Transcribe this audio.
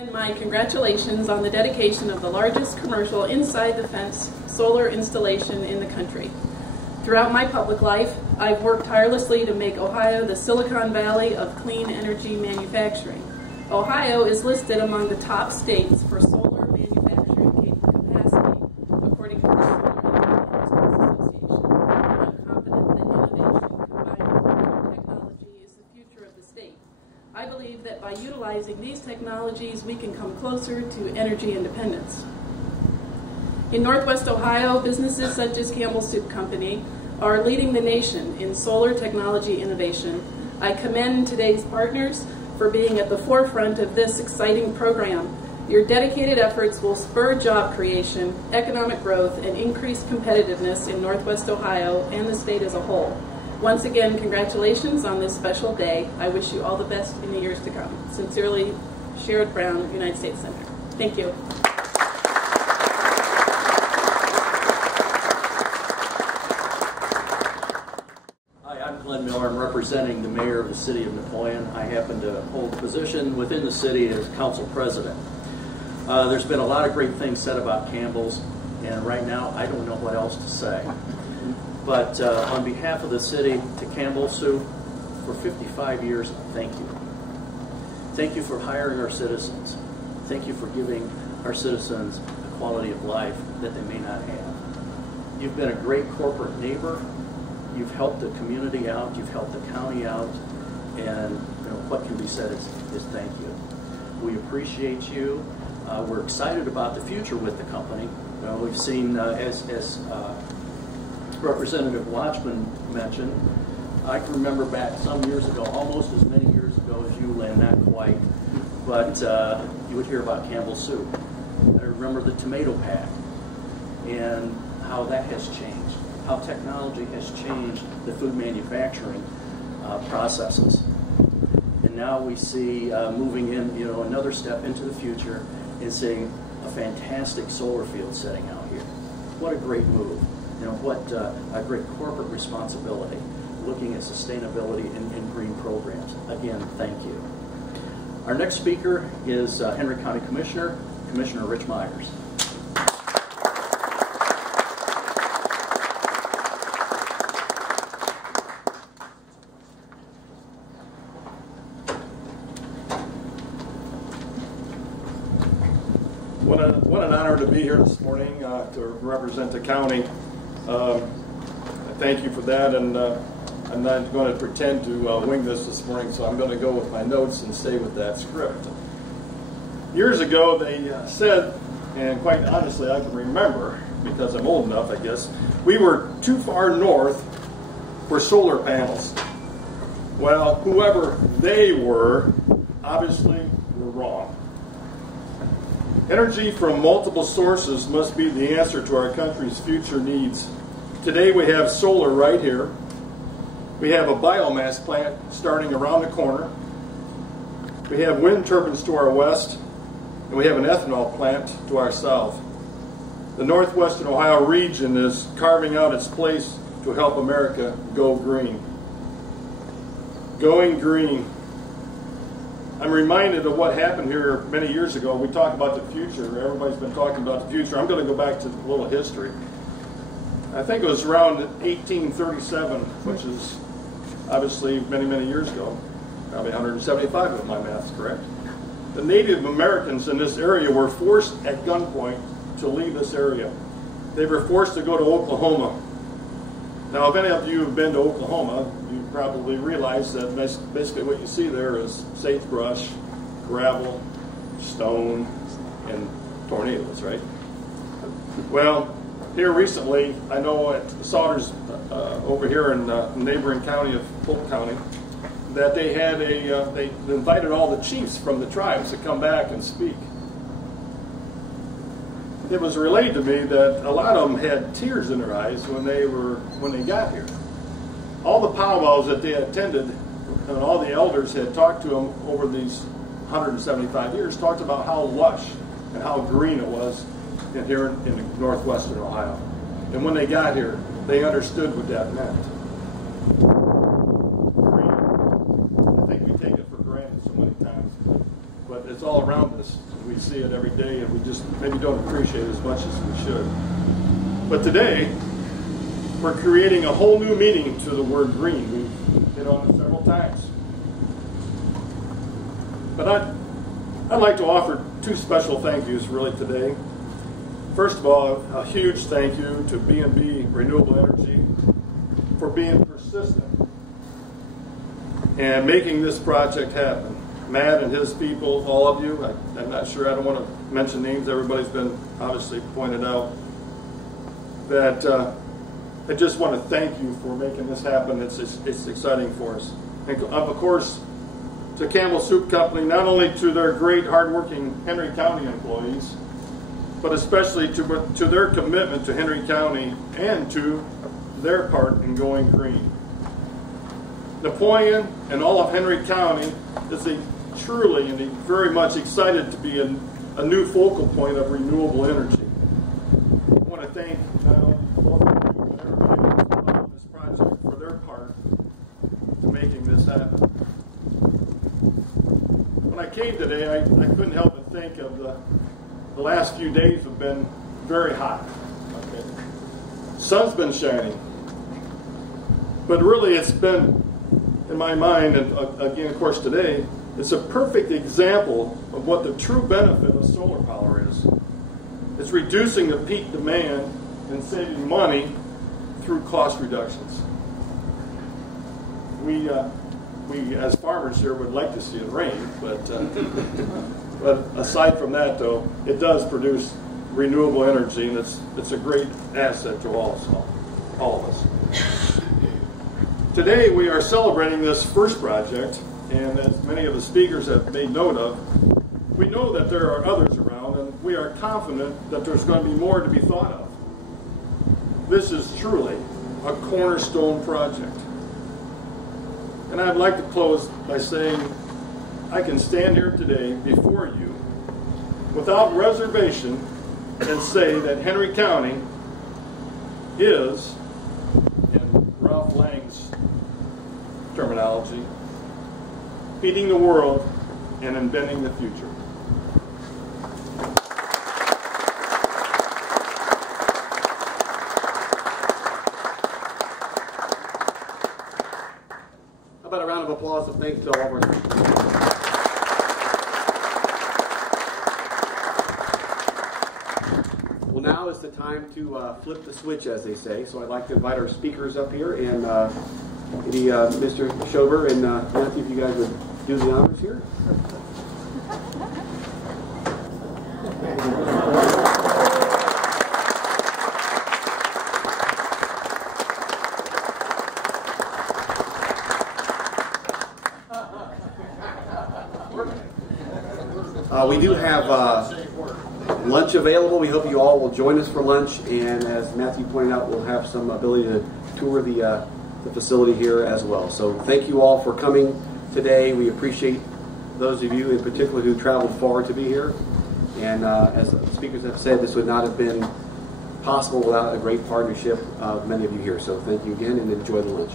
And my congratulations on the dedication of the largest commercial inside the fence solar installation in the country. Throughout my public life, I've worked tirelessly to make Ohio the Silicon Valley of clean energy manufacturing. Ohio is listed among the top states for solar manufacturing capacity, according to the Solar Industries Association. I'm confident that innovation combined with modern technology is the future of the state. I believe that by utilizing these technologies, we can come closer to energy independence. In Northwest Ohio, businesses such as Campbell Soup Company are leading the nation in solar technology innovation. I commend today's partners for being at the forefront of this exciting program. Your dedicated efforts will spur job creation, economic growth, and increase competitiveness in Northwest Ohio and the state as a whole. Once again, congratulations on this special day. I wish you all the best in the years to come. Sincerely, Sherrod Brown, United States Senator. Thank you. I'm representing the mayor of the city of Napoleon. I happen to hold a position within the city as council president. There's been a lot of great things said about Campbell's, and right now I don't know what else to say. But on behalf of the city, to Campbell Soup, for 55 years, thank you. Thank you for hiring our citizens. Thank you for giving our citizens a quality of life that they may not have. You've been a great corporate neighbor. You've helped the community out, you've helped the county out, and what can be said is thank you. We appreciate you. We're excited about the future with the company. We've seen, as Representative Watchman mentioned, I can remember back some years ago, almost as many years ago as you, Lynn, not quite, but you would hear about Campbell Soup. I remember the tomato pack and how that has changed. How technology has changed the food manufacturing processes. And now we see moving in, another step into the future and seeing a fantastic solar field setting out here. What a great move. What a great corporate responsibility, looking at sustainability and green programs. Again, thank you. Our next speaker is Henry County Commissioner Rich Myers. What an honor to be here this morning to represent the county. Thank you for that, and I'm not going to pretend to wing this morning, so I'm going to go with my notes and stay with that script. Years ago they said, and quite honestly I can remember, because I'm old enough I guess, we were too far north for solar panels. Well, whoever they were, obviously were wrong. Energy from multiple sources must be the answer to our country's future needs. Today we have solar right here. We have a biomass plant starting around the corner. We have wind turbines to our west, and we have an ethanol plant to our south. The Northwestern Ohio region is carving out its place to help America go green. Going green. I'm reminded of what happened here many years ago. We talk about the future. Everybody's been talking about the future. I'm going to go back to a little history. I think it was around 1837, which is obviously many, many years ago. Probably 175 if my math's correct. The Native Americans in this area were forced at gunpoint to leave this area. They were forced to go to Oklahoma. Now, if any of you have been to Oklahoma, you probably realize that basically what you see there is sagebrush, gravel, stone, and tornadoes, right? Well, here recently, I know at Sauter's over here in the neighboring county of Polk County, that they had they invited all the chiefs from the tribes to come back and speak. It was relayed to me that a lot of them had tears in their eyes when they got here. All the powwows that they attended, and all the elders had talked to them over these 175 years, talked about how lush and how green it was here in northwestern Ohio. And when they got here, they understood what that meant. Green. I think we take it for granted so many times, but it's all around us. We see it every day, and we just maybe don't appreciate it as much as we should. But today, we're creating a whole new meaning to the word green. We've hit on it several times. But I'd like to offer two special thank yous really today. First of all, a huge thank you to B&B Renewable Energy for being persistent and making this project happen. Matt and his people, all of you, I'm not sure, I don't want to mention names, everybody's been obviously pointed out, that I just want to thank you for making this happen. It's exciting for us. And of course, to Campbell Soup Company, not only to their great hardworking Henry County employees, but especially to their commitment to Henry County and to their part in going green. Napoleon and all of Henry County is truly and very much excited to be a new focal point of renewable energy. I want to thank not only both of you, but everybody else involved in this project for their part to making this happen. When I came today, I couldn't help but think of the last few days have been very hot. Okay. Sun's been shining. But really it's been, in my mind, and again of course today, it's a perfect example of what the true benefit of solar power is. It's reducing the peak demand and saving money through cost reductions. We as farmers here would like to see it rain, but aside from that though, it does produce renewable energy, and it's a great asset to all of us. Today we are celebrating this first project, and as many of the speakers have made note of, we know that there are others around, and we are confident that there's going to be more to be thought of. This is truly a cornerstone project. And I'd like to close by saying I can stand here today before you without reservation and say that Henry County is, in Ralph Lang's terminology, feeding the world and inventing the future. How about a round of applause and thanks to all of our speakers. Well, now is the time to flip the switch, as they say. So I'd like to invite our speakers up here, and maybe Mr. Schober and Matthew, if you guys would do the honors here. We do have lunch available. We hope you all will join us for lunch, and as Matthew pointed out, we'll have some ability to tour the facility here as well. So thank you all for coming today. We appreciate those of you in particular who traveled far to be here, and as the speakers have said, this would not have been possible without a great partnership of many of you here. So thank you again, and enjoy the lunch.